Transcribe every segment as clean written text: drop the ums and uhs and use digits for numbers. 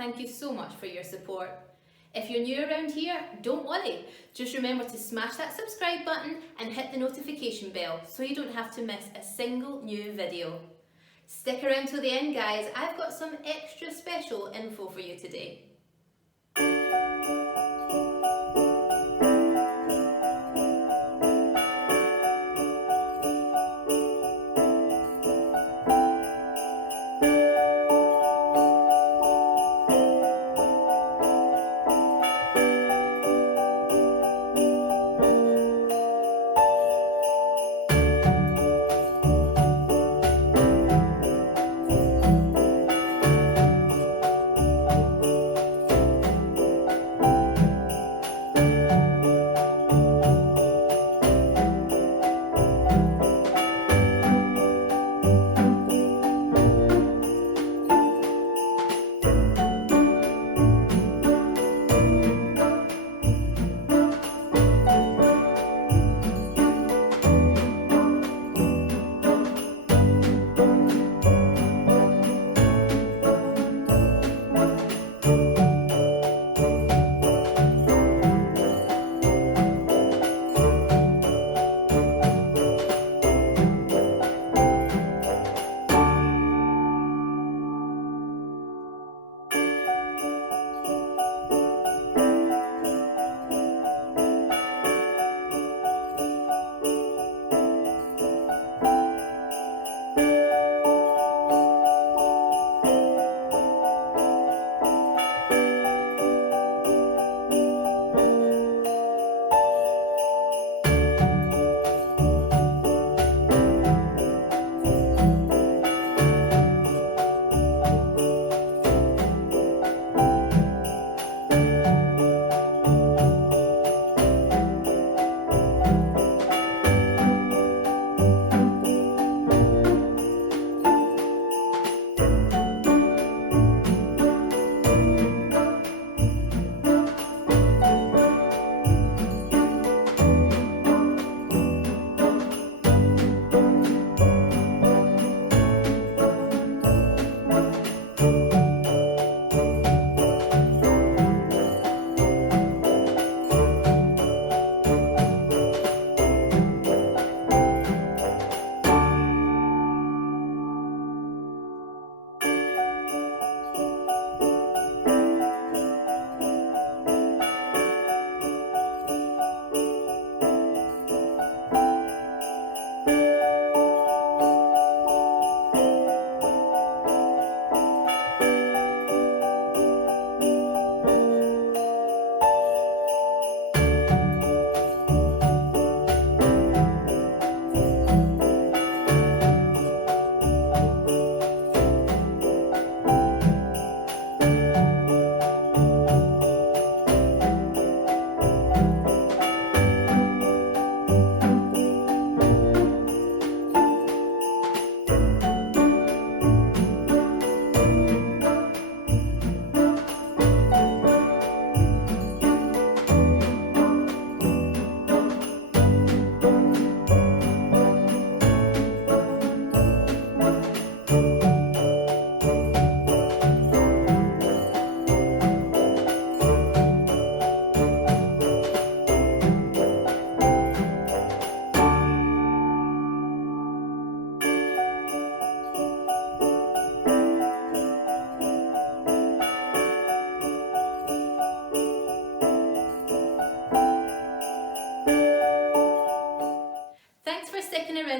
Thank you so much for your support. If you're new around here, don't worry. Just remember to smash that subscribe button and hit the notification bell so you don't have to miss a single new video. Stick around till the end, guys. I've got some extra special info for you today.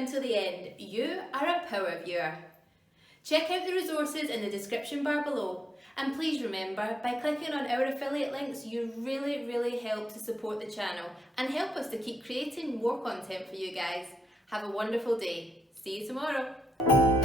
To the end. You are a power viewer. Check out the resources in the description bar below, and please remember, by clicking on our affiliate links you really help to support the channel and help us to keep creating more content for you guys. Have a wonderful day. See you tomorrow.